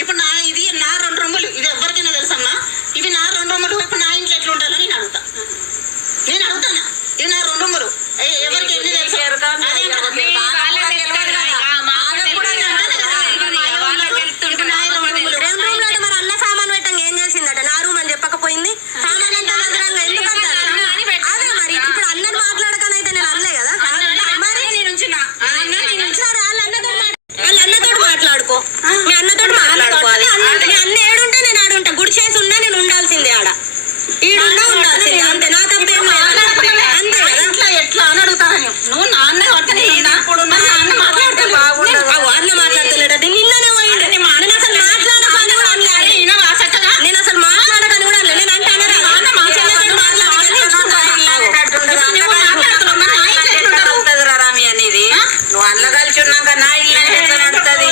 ఇప్పుడు నా ఇది నా 2 రొమ్ములు, ఇది ఎవరికైనా తెలుసమ్మా, ఇవి నా 2 రొమ్ములు. ఇప్పుడు నా ఇంట్లో ఎట్లా ఉంటానో నేను అడుగుతానా, ఇవి నా 2 రొమ్ములు, ఎవరికి ఎన్ని తెలుసు? చెప్పకపోయింది సామాన్ అంతా ఎందుకంటారు? అదే మరి ఇప్పుడు అన్నని మాట్లాడకనైతే నేను అనలే కదా. వాళ్ళ అన్నతోటి మాట్లాడుకో, మీ అన్నతోటి మాట్లాడుకోవాలి. మీ అన్న ఏడుంటే నేను ఆడుంటా, గుడి చేసి ఉన్నా నేను ఉండాల్సిందే, ఆడ ఈడున్నా ఉండాల్సిందే, అంతే. నా తప్పేం అంతే కదా. ఇట్లా ఎట్లా అని అడుగుతాను. నువ్వు నాన్న అన్న మాట్లాడితే బాగుండదు. అన్న మాట్లాడతలేడు, నిన్ననే పోయిండు. నేను అసలు మాట్లాడకని కూడా అనలేదు, నేను అసలు మాట్లాడకని కూడా అనలేదు. నేను అంటే అనరా రామి అనేది నువ్వు అన్న కలిసి ఉన్నాక నా ఇల్లు నడుతుంది.